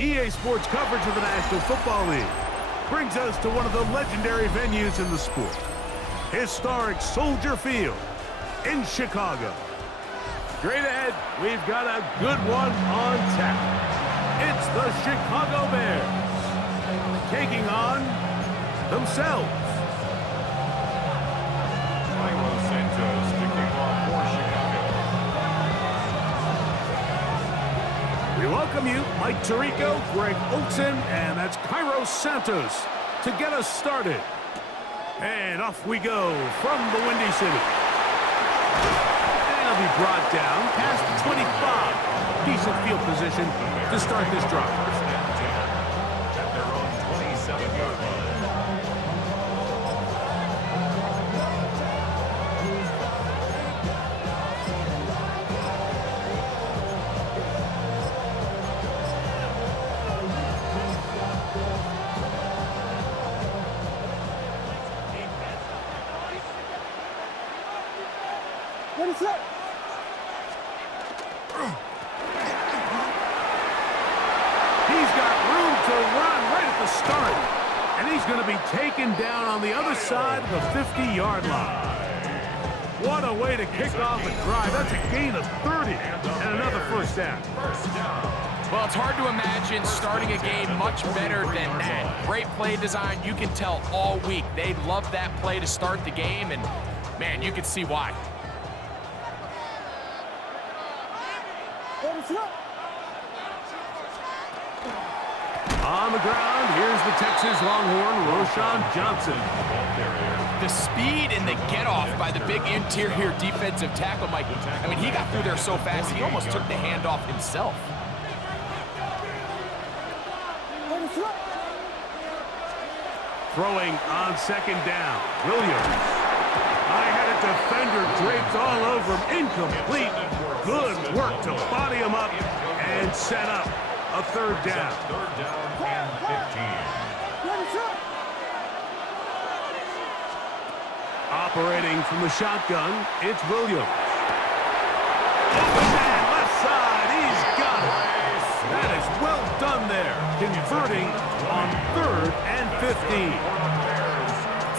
EA Sports coverage of the National Football League brings us to one of the legendary venues in the sport, historic Soldier Field in Chicago. Straight ahead, we've got a good one on tap. It's the Chicago Bears taking on themselves. We welcome you, Mike Tirico, Greg Olson, and that's Cairo Santos to get us started. And off we go from the Windy City. And it'll be brought down past the 25. Decent field position to start this drive. At their own 27-yard line. What is that? He's got room to run right at the start. And he's going to be taken down on the other side of the 50-yard line. What a way to kick off a drive. That's a gain of 30 and another first down. Well, it's hard to imagine starting a game much better than that. Great play design. You can tell all week they love that play to start the game, and, man, you can see why. On the ground, here's the Texas Longhorn, Roschon Johnson. The speed and the get-off by the big interior defensive tackle, Mike. I mean, he got through there so fast, he almost took the handoff himself. Throwing on second down, Williams. I had a defender draped all over him, incomplete. Good work to body him up and set up a third down. Third down and 15. Operating from the shotgun, it's Williams. Open man, left side, he's got it. That is well done there, converting on 3rd and 15.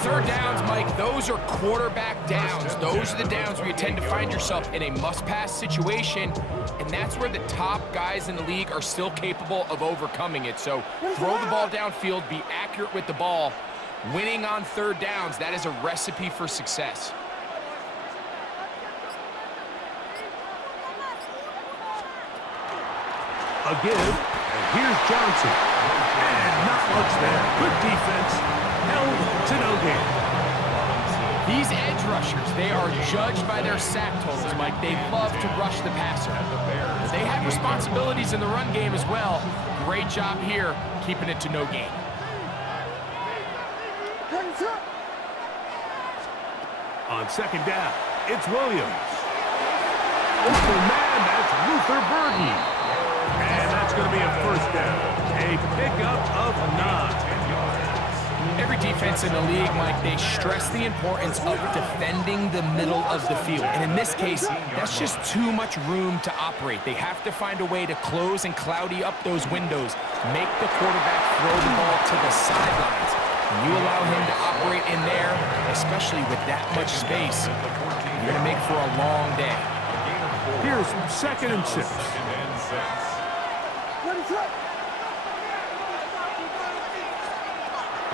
Third downs, Mike, those are quarterback downs. Those are the downs where you tend to find yourself in a must-pass situation, and that's where the top guys in the league are still capable of overcoming it. So throw the ball downfield, be accurate with the ball. Winning on third downs, that is a recipe for success. A give, and here's Johnson. And not much there. Good defense, held to no gain. These edge rushers, they are judged by their sack totals, Mike. They love to rush the passer. They have responsibilities in the run game as well. Great job here, keeping it to no gain. On second down, it's Williams. Open man, that's Luther Burden. And that's going to be a first down. A pickup of 9. Every defense in the league, Mike, they stress the importance of defending the middle of the field. And in this case, that's just too much room to operate. They have to find a way to close and cloudy up those windows, make the quarterback throw the ball to the sidelines. And you allow him to operate in there, especially with that much space, you're going to make for a long day. Here's 2nd and 6.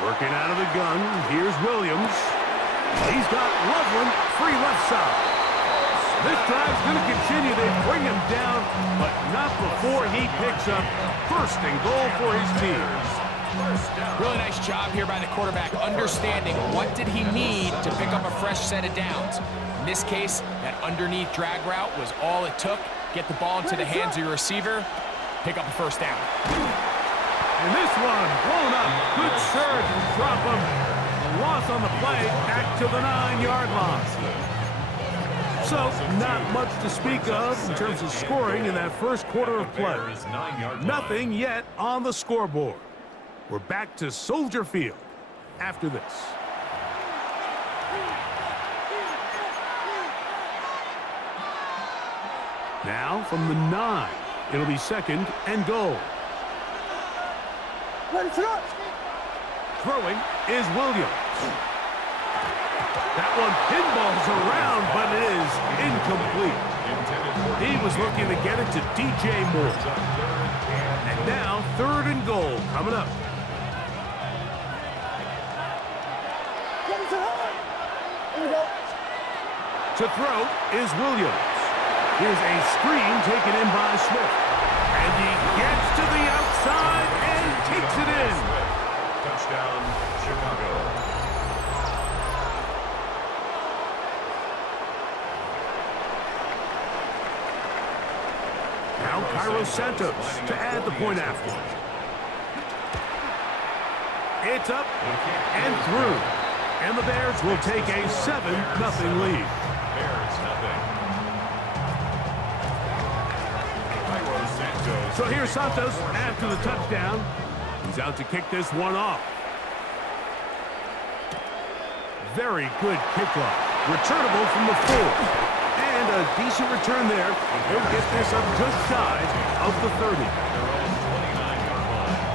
Working out of the gun, here's Williams. He's got Loveland free left side. This drive's going to continue. They bring him down, but not before he picks up 1st and goal for his team. Really nice job here by the quarterback, understanding what did he need to pick up a fresh set of downs. In this case, that underneath drag route was all it took. Get the ball into the hands of your receiver, pick up a first down. And this one blown up. Good surge and drop him. A loss on the play, back to the 9-yard line. So, not much to speak of in terms of scoring in that first quarter of play. Nothing yet on the scoreboard. We're back to Soldier Field after this. Now from the 9, it'll be 2nd and goal. Throwing is Williams. That one pinballs around, but it is incomplete. He was looking to get it to DJ Moore. And now, 3rd and goal coming up. To throw is Williams. Here's a screen taken in by Smith. And he gets to the outside and takes it in. Touchdown, Chicago. Now Cairo Santos to add the point after. It's up and through. And the Bears will take a 7-0 lead. Bears nothing. Cairo Santos. So here's Santos after the touchdown. He's out to kick this one off. Very good kickoff. Returnable from the 4. And a decent return there. He'll get this up just shy of the 30. Their own 29-yard line.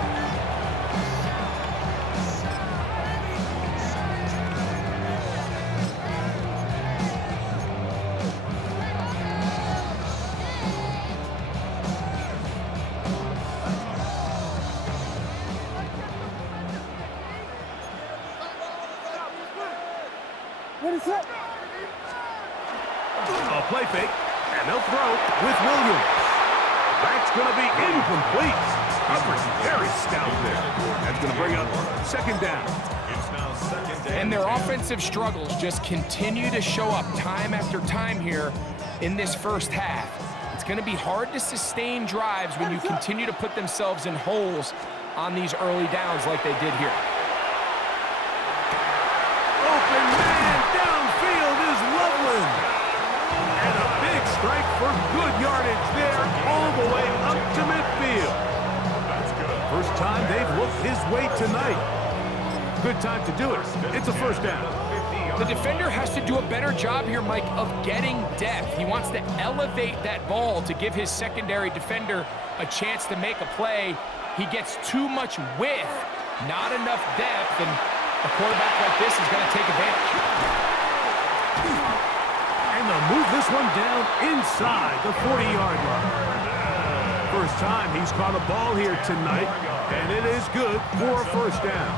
A play fake, and they'll throw with Williams. That's going to be incomplete. Coverage very stout there. That's going to bring up 2nd down. It's now 2nd down. And their offensive struggles just continue to show up time after time here in this first half. It's going to be hard to sustain drives when you continue to put themselves in holes on these early downs like they did here. Open man downfield is Loveland. And a big strike for good yardage there all the way up to midfield. That's good. First time they've looked his way tonight. Good time to do it. It's a 1st down. The defender has to do a better job here, Mike, of getting depth. He wants to elevate that ball to give his secondary defender a chance to make a play. He gets too much width, not enough depth, and a quarterback like this is going to take advantage. And they'll move this one down inside the 40-yard line. First time he's caught a ball here tonight, and it is good for a 1st down.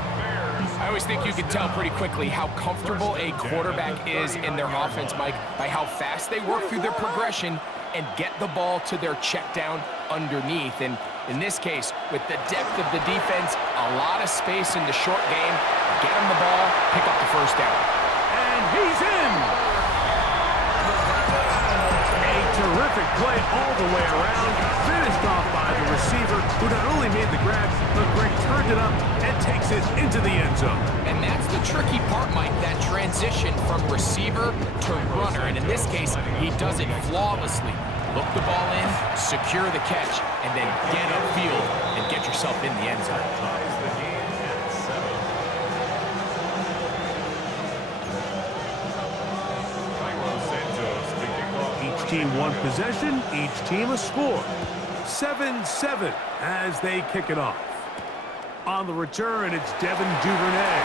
I always think you can tell pretty quickly how comfortable a quarterback is in their offense, Mike, by how fast they work through their progression and get the ball to their check down underneath. And in this case, with the depth of the defense, a lot of space in the short game, get him the ball, pick up the 1st down. And he's in! A terrific play all the way around, finished off by the receiver, who not only made the grab, but Greg turned it up and takes it into the end zone. And that's the tricky part, Mike, that transition from receiver to runner. And in this case, he does it flawlessly. Look the ball in, secure the catch, and then get upfield and get yourself in the end zone. Ties the game at 7. Cairo Santos to kick off. Each team one possession, each team a score. 7-7 as they kick it off. On the return, it's Devin Duvernay.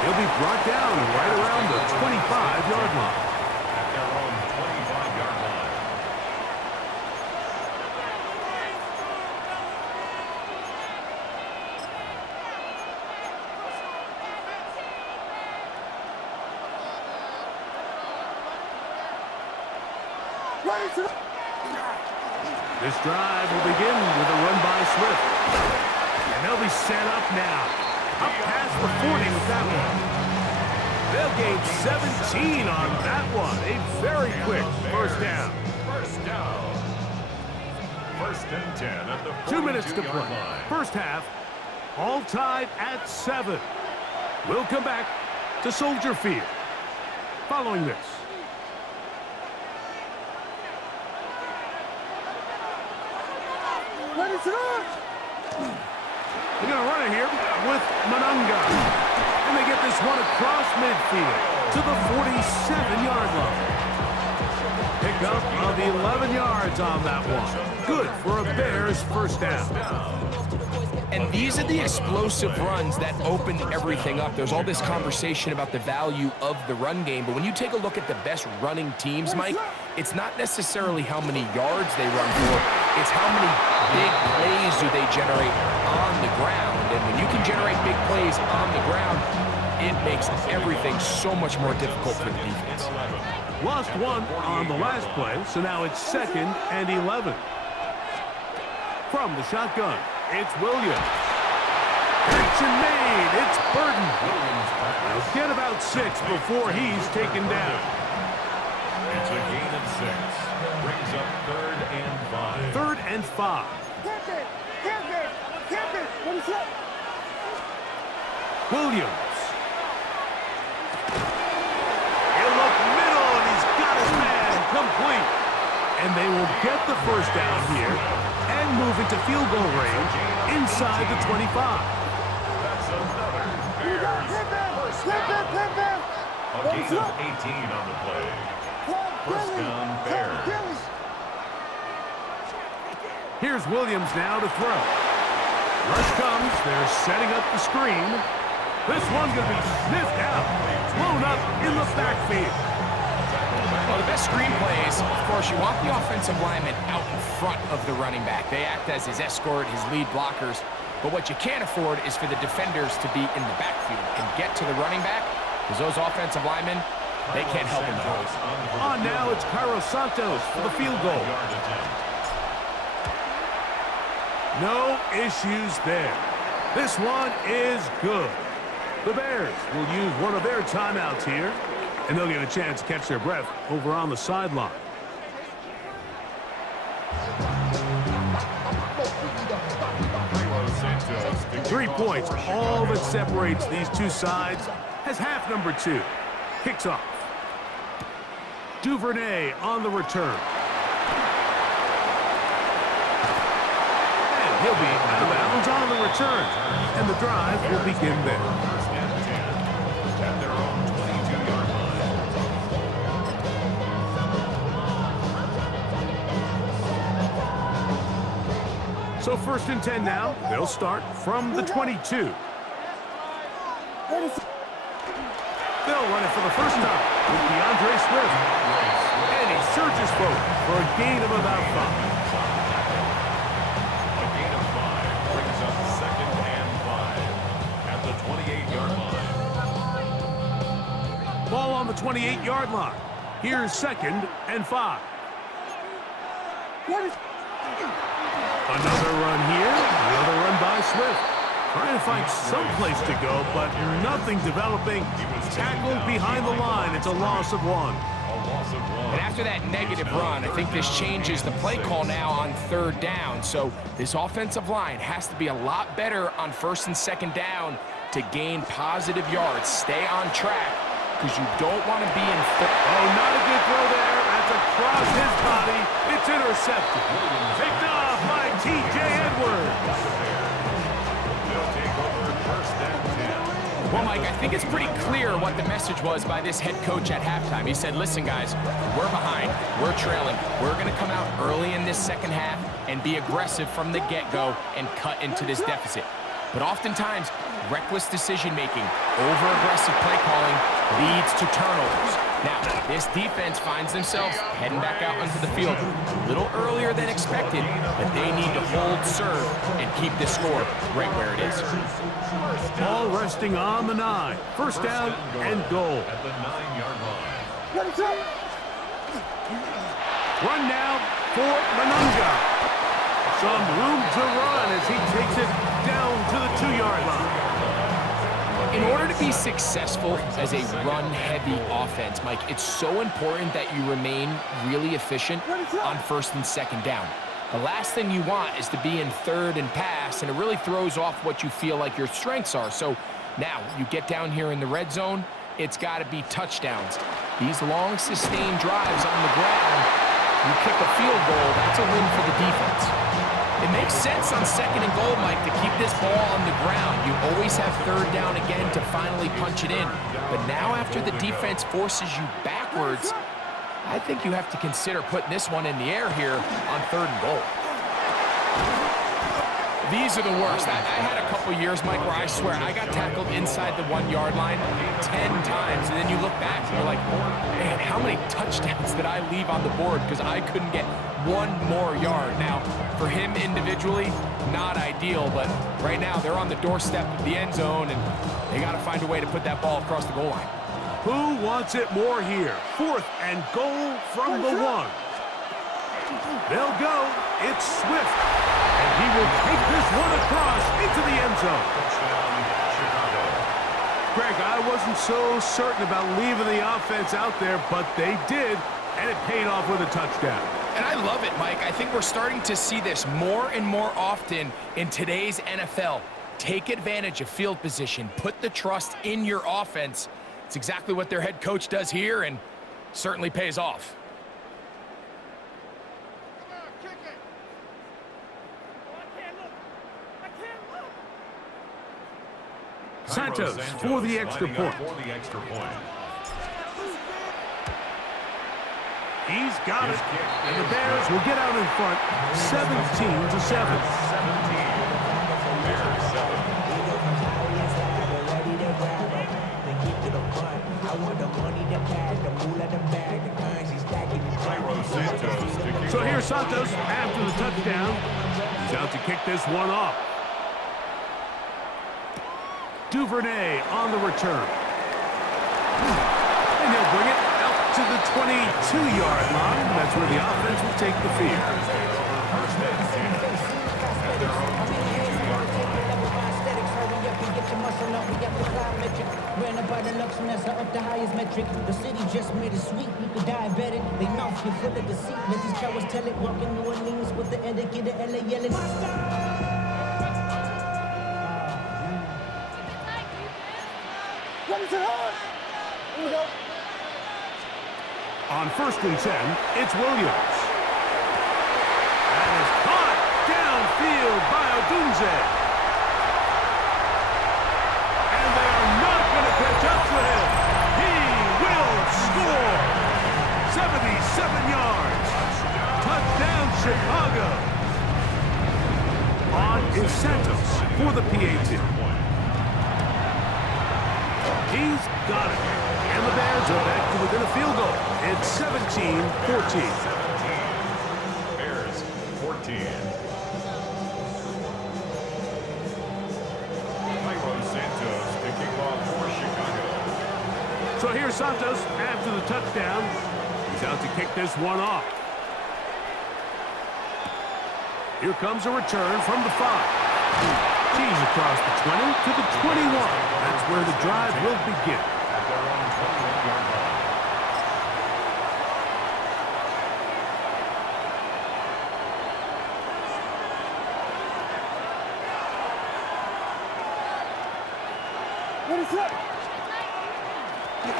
He'll be brought down right around the 25-yard line. At their own 25-yard line. This drive will begin with a run by Swift. And they'll be set up now. Up past the 40 with that one. They'll gain 17 on that one. A very quick 1st down. 1st down. 1st and 10 at the 2 minutes to 42-yard play. line. First half, all tied at 7. We'll come back to Soldier Field. Following this. They're going to run it here with Manunga. And they get this one across midfield to the 47-yard line. Pickup of 11 yards on that one. Good for a Bears 1st down. And these are the explosive runs that open everything up. There's all this conversation about the value of the run game, but when you take a look at the best running teams, Mike, it's not necessarily how many yards they run for, it's how many big plays do they generate on the ground. And when you can generate big plays on the ground, it makes everything so much more difficult for the defense. Lost one on the last play, so now it's 2nd and 11. From the shotgun, it's Williams. Catch and made, it's Burton. They'll get about 6 before he's taken down. It's a gain of 6. Brings up 3rd and 5. 3rd and 5. Williams. He'll look middle, and he's got his man complete. And they will get the first down here and move into field goal range inside the 25. That's another Bears first down. A gain of 18 on the play. First down, Bears. Here's Williams now to throw. Rush comes. They're setting up the screen. This one's going to be sniffed out. Blown up in the backfield. Well, the best screen plays, of course, you want the offensive lineman out in front of the running back. They act as his escort, his lead blockers. But what you can't afford is for the defenders to be in the backfield and get to the running back, because those offensive linemen, they can't help him. On now, it's Cairo Santos for the field goal. No issues there. This one is good. The Bears will use one of their timeouts here, and they'll get a chance to catch their breath over on the sideline. Santos. 3 points, all that separates these two sides, as half number 2 kicks off. Duvernay on the return. And he'll be out of bounds on the return, and the drive will begin there. First and 10 at their own 22-yard line. So 1st and 10 now. They'll start from the 22. They'll run it for the first time with DeAndre Swift. And he surges forward for a gain of about 5. A gain of 5 brings up 2nd and 5 at the 28-yard line. Ball on the 28-yard line. Here's 2nd and 5. Another run here. Another run by Swift. Trying to find some place to go, but nothing developing. Tackled behind the line. It's a loss of 1. A loss of 1. And after that negative run, I think this changes the play call now on 3rd down. So this offensive line has to be a lot better on 1st and 2nd down to gain positive yards. Stay on track, because you don't want to be in... Oh, not a good throw there. That's across his body. It's intercepted. Picked off by T.J. Edwards. They'll take over 1st and 10. Well, Mike, I think it's pretty clear what the message was by this head coach at halftime. He said, listen, guys, we're behind. We're trailing. We're going to come out early in this second half and be aggressive from the get-go and cut into this deficit. But oftentimes, reckless decision-making, over-aggressive play calling leads to turnovers. Now, this defense finds themselves heading back out onto the field a little earlier than expected, but they need to hold serve and keep this score right where it is. Ball resting on the 9. First down and goal. At the 9-yard line. Run now for Manunga. Some room to run as he takes it down to the 2-yard line. In order to be successful as a run-heavy offense, Mike, it's so important that you remain really efficient on 1st and 2nd down. The last thing you want is to be in 3rd and pass, and it really throws off what you feel like your strengths are. So now you get down here in the red zone, it's got to be touchdowns. These long, sustained drives on the ground, you kick a field goal, that's a win for the defense. It makes sense on 2nd and goal, Mike, to keep this ball on the ground. You always have 3rd down again to finally punch it in. But now after the defense forces you backwards, I think you have to consider putting this one in the air here on 3rd and goal. These are the worst. I had a couple years, Mike, where I swear I got tackled inside the 1 yard line 10 times, and then you look back and you're like, man, how many touchdowns did I leave on the board because I couldn't get one more yard? Now, for him individually, not ideal, but right now they're on the doorstep of the end zone, and they got to find a way to put that ball across the goal line. Who wants it more here? 4th and goal from the 1. They'll go. It's Swift. And he will take this one across into the end zone. Greg, I wasn't so certain about leaving the offense out there, but they did, and it paid off with a touchdown. And I love it, Mike. I think we're starting to see this more and more often in today's NFL. Take advantage of field position. Put the trust in your offense. It's exactly what their head coach does here, and certainly pays off. Santos for the extra point. He's got it. And the Bears will get out in front 17-7. So here's Santos after the touchdown. He's out to kick this one off. Duvernay on the return. And he'll bring it out to the 22-yard line. That's where the offense will take the field. Ran about the luxuriness up the highest metric. The city just made it sweet. You could diabetic. They mouth you full of deceit. Let these cowards tell it. Walking New Orleans with the etiquette of LA yelling. On 1st and 10, it's Williams. And it's caught downfield by Odunze. And they are not going to catch up to him. He will score. 77 yards. Touchdown, Chicago. On is Santos for the PAT. He's got it. And the Bears are back to within a field goal. It's 17-14. Bears 14. Santos to kick off for Chicago. So here's Santos after the touchdown. He's out to kick this one off. Here comes a return from the 5. He's across the 20 to the 21. That's where the drive will begin. At their own 21-yard line.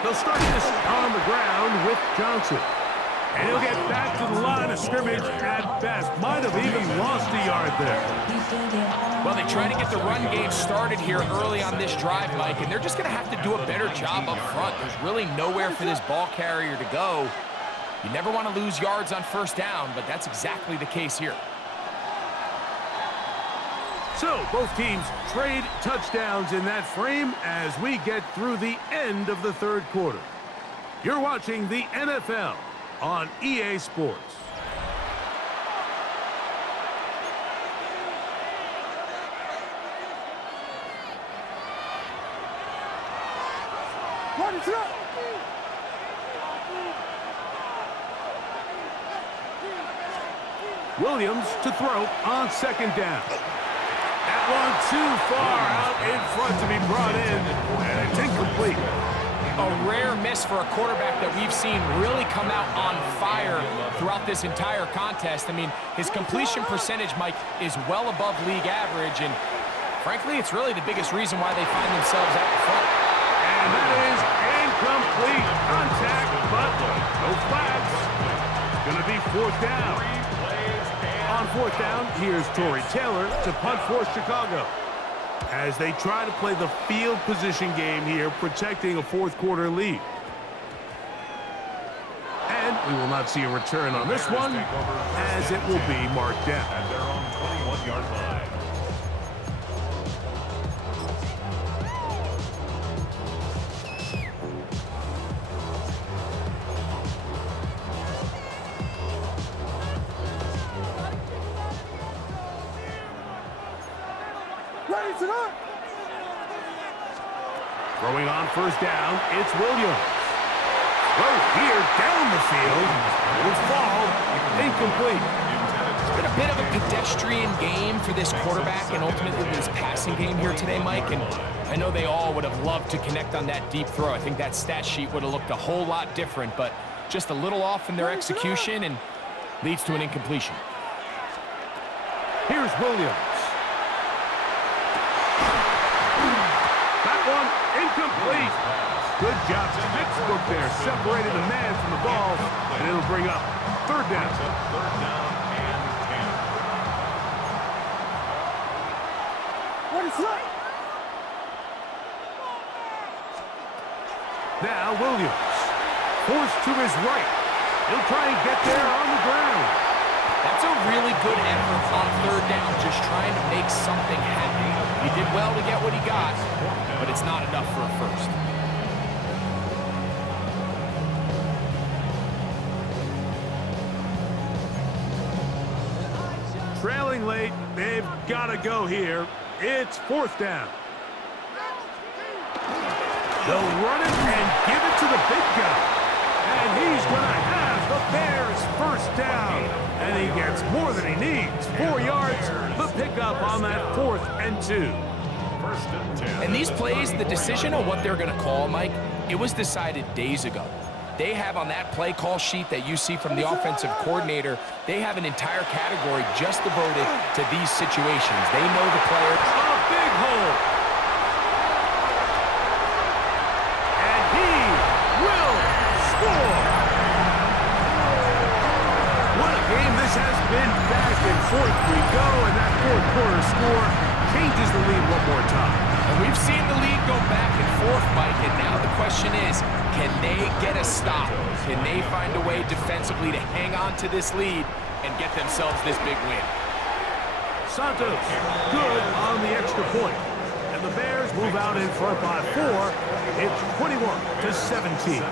They'll start this on the ground with Johnson. And he'll get back to the line of scrimmage at best. Might have even lost a yard there. Well, they try to get the run game started here early on this drive, Mike, and they're just going to have to do a better job up front. There's really nowhere for this ball carrier to go. You never want to lose yards on 1st down, but that's exactly the case here. So both teams trade touchdowns in that frame as we get through the end of the 3rd quarter. You're watching the NFL on EA Sports. Williams to throw on 2nd down. That one too far out in front to be brought in, and it's incomplete. A rare miss for a quarterback that we've seen really come out on fire throughout this entire contest. I mean, his completion percentage, Mike, is well above league average, and frankly, it's really the biggest reason why they find themselves out in front. And that is incomplete contact, but no flags. It's going to be 4th down. On 4th down, here's Torrey Taylor to punt for Chicago. As they try to play the field position game here, protecting a 4th quarter lead. And we will not see a return on this one, as it will be marked down. At their own 21-yard line. Throwing on first down, it's Williams. Throw here down the field. It'll fall. Incomplete. It's been a bit of a pedestrian game for this quarterback and ultimately this passing game here today, Mike. And I know they all would have loved to connect on that deep throw. I think that stat sheet would have looked a whole lot different, but just a little off in their execution and leads to an incompletion. Here's Williams. That one incomplete. Good job. Textbook there. Separated the man from the ball, and it'll bring up third down. Third down and 10. Now Williams. Forced to his right. He'll try and get there on the ground. That's a really good effort on third down, just trying to make something happen. He did well to get what he got, but it's not enough for a first. Trailing late, they've got to go here. It's fourth down. They'll run it and give it to the big guy. And he's going to have the Bears first down. And he gets more than he needs. 4 yards, the pickup on that 4th and 2. First and 10. And these plays, the decision on what they're going to call, Mike, it was decided days ago. They have on that play call sheet that you see from the offensive coordinator, they have an entire category just devoted to these situations. They know the players. A big hole. And he will score. What a game this has been. Back and forth we go, and that fourth quarter score changes the lead one more time. And we've seen the lead go back and forth, Mike, and now the question is, can they get a stop? Can they find a way defensively to hang on to this lead and get themselves this big win? Santos, good on the extra point. And the Bears move out in front by 4. It's 21-17.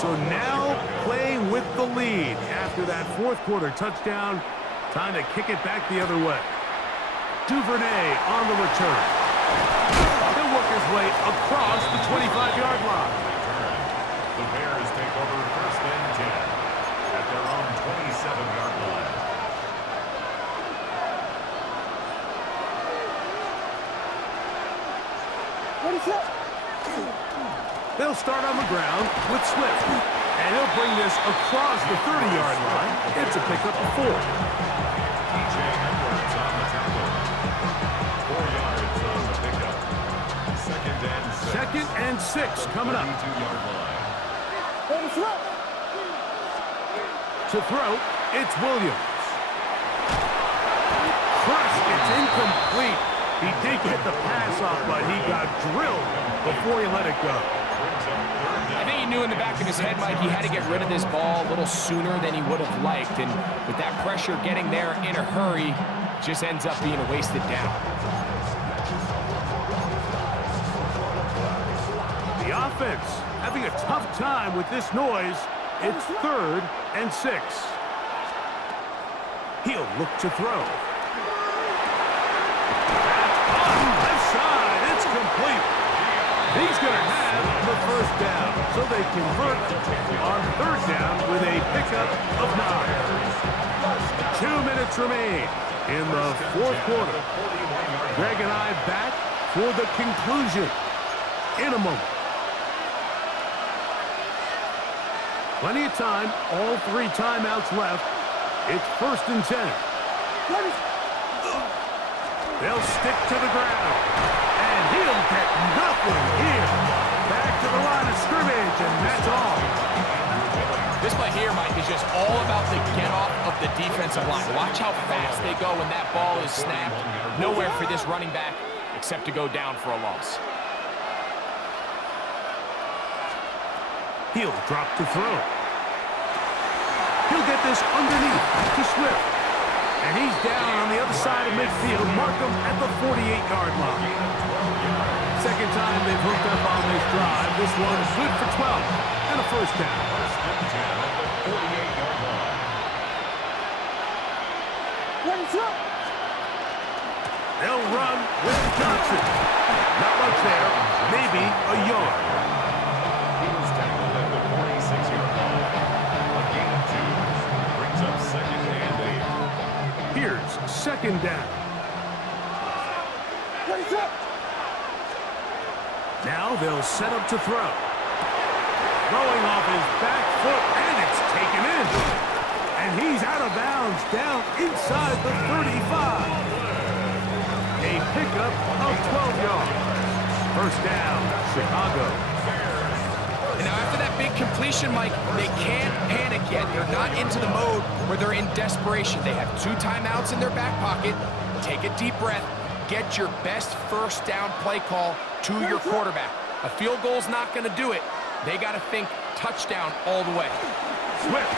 So now playing with the lead after that fourth quarter touchdown. Time to kick it back the other way. Duvernay on the return. He'll work his way across the 25-yard line. The Bears take over first and 10 at their own 27-yard line. What is that? They'll start on the ground with Swift. And he'll bring this across the 30-yard line. It's a pickup of 4. TJ Edwards on the tackle. 4 yards on the pickup. Second and 6 coming up. 32-yard line. To throw, it's Williams. Crushed, it's incomplete. He did get the pass off, but he got drilled before he let it go. I think he knew in the back of his head, Mike, he had to get rid of this ball a little sooner than he would have liked. And with that pressure getting there in a hurry, it just ends up being a wasted down. The offense having a tough time with this noise. It's 3rd and 6. He'll look to throw. That's on the left side. It's complete. He's going to have the first down. So they convert on 3rd down with a pickup of 9. 2 minutes remain in the 4th quarter. Greg and I back for the conclusion in a moment. Plenty of time, all 3 timeouts left. It's 1st and 10. They'll stick to the ground. And he'll get nothing here. Back to the line of scrimmage, and that's all. This play here, Mike, is just all about the get-off of the defensive line. Watch how fast they go when that ball is snapped. Nowhere for this running back except to go down for a loss. He'll drop to throw. He'll get this underneath to Swift. And he's down on the other side of midfield. Mark him at the 48-yard line. Second time they've hooked up on this drive. This one's good for 12 and a first down. 48-yard line. They'll run with Johnson. Not much there. Maybe a yard. He was tackled at the 46-yard line. A gain of 2 brings up 2nd and 8. Here's 2nd down. Now they'll set up to throw. Throwing off his back foot, and it's taken in. And he's out of bounds down inside the 35. A pickup of 12 yards. First down, Chicago. And now after that big completion, Mike, they can't panic yet. They're not into the mode where they're in desperation. They have 2 timeouts in their back pocket. Take a deep breath. Get your best first down play call to your quarterback. A field goal's not going to do it. They got to think touchdown all the way. Swift.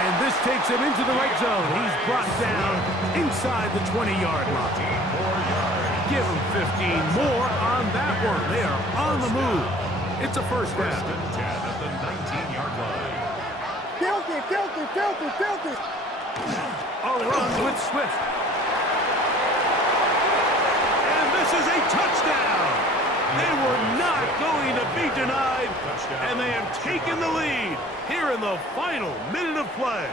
And this takes him into the right zone. He's brought down inside the 20-yard line. Give him 15 more on that one. They are on the move. It's a first down. First and 10 at the 19-yard line. Filthy. A run with Swift. And this is a touchdown. They were not going to be denied, and they have taken the lead here in the final minute of play.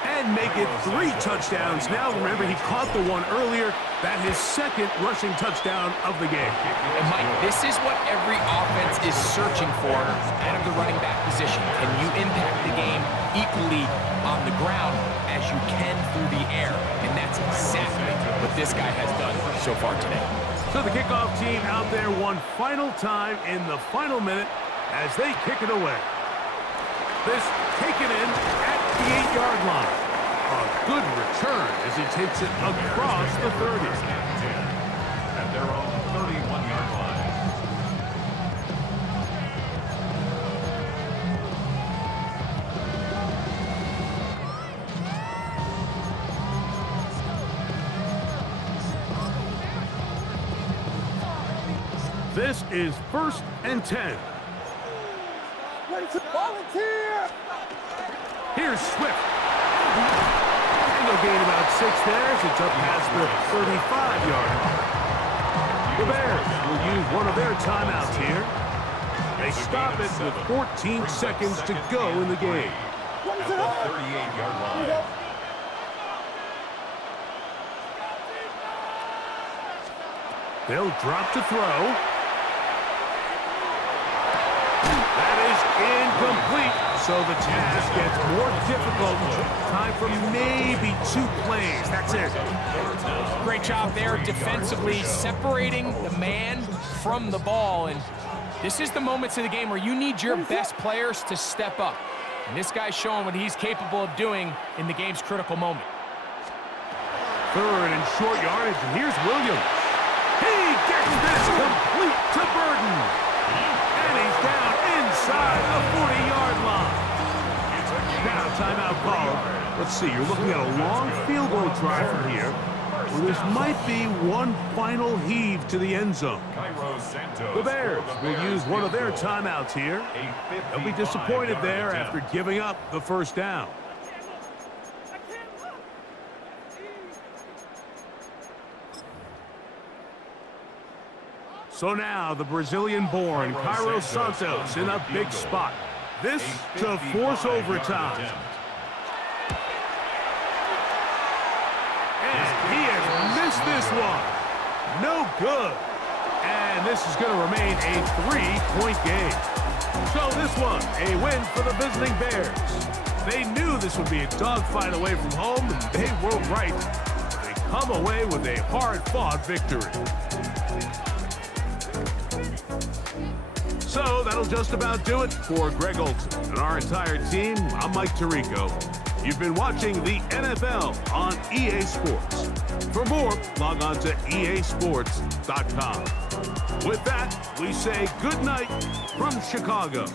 And make it 3 touchdowns. Now, remember, he caught the one earlier. That his 2nd rushing touchdown of the game. And, Mike, this is what every offense is searching for out of the running back position. Can you impact the game equally on the ground as you can through the air? And that's exactly what this guy has done so far today. So the kickoff team out there one final time in the final minute as they kick it away. This taken in at the 8-yard line. A good return as he takes it across the 30. At their own 31-yard line. This is 1st and 10. Volunteer! Here's Swift. And they'll gain about 6 there as it's up past the 35-yard line. The Bears will use one of their timeouts here. They stop it with 14 seconds to go in the game. At the 38-yard line. They'll drop to throw. That is incomplete. So the task gets more difficult. Time for maybe 2 plays. That's it. Great job there defensively, separating the man from the ball. And this is the moments in the game where you need your best players to step up. And this guy's showing what he's capable of doing in the game's critical moment. 3rd and short yardage, and here's Williams. He gets this complete to Burden. And he's down inside the 40-yard line. Now, timeout called. Let's see, you're looking at a long field goal try from here. Well, this might be one final heave to the end zone. The Bears will use one of their timeouts here. They'll be disappointed there after giving up the first down. So now the Brazilian-born Cairo Santos in a big spot. This to force overtime. And he has missed this one. No good. And this is going to remain a 3-point game. So this one, a win for the visiting Bears. They knew this would be a dogfight away from home, and they were right. They come away with a hard-fought victory. So that'll just about do it for Greg Olson and our entire team. I'm Mike Tirico. You've been watching the NFL on EA Sports. For more, log on to easports.com. With that, we say good night from Chicago.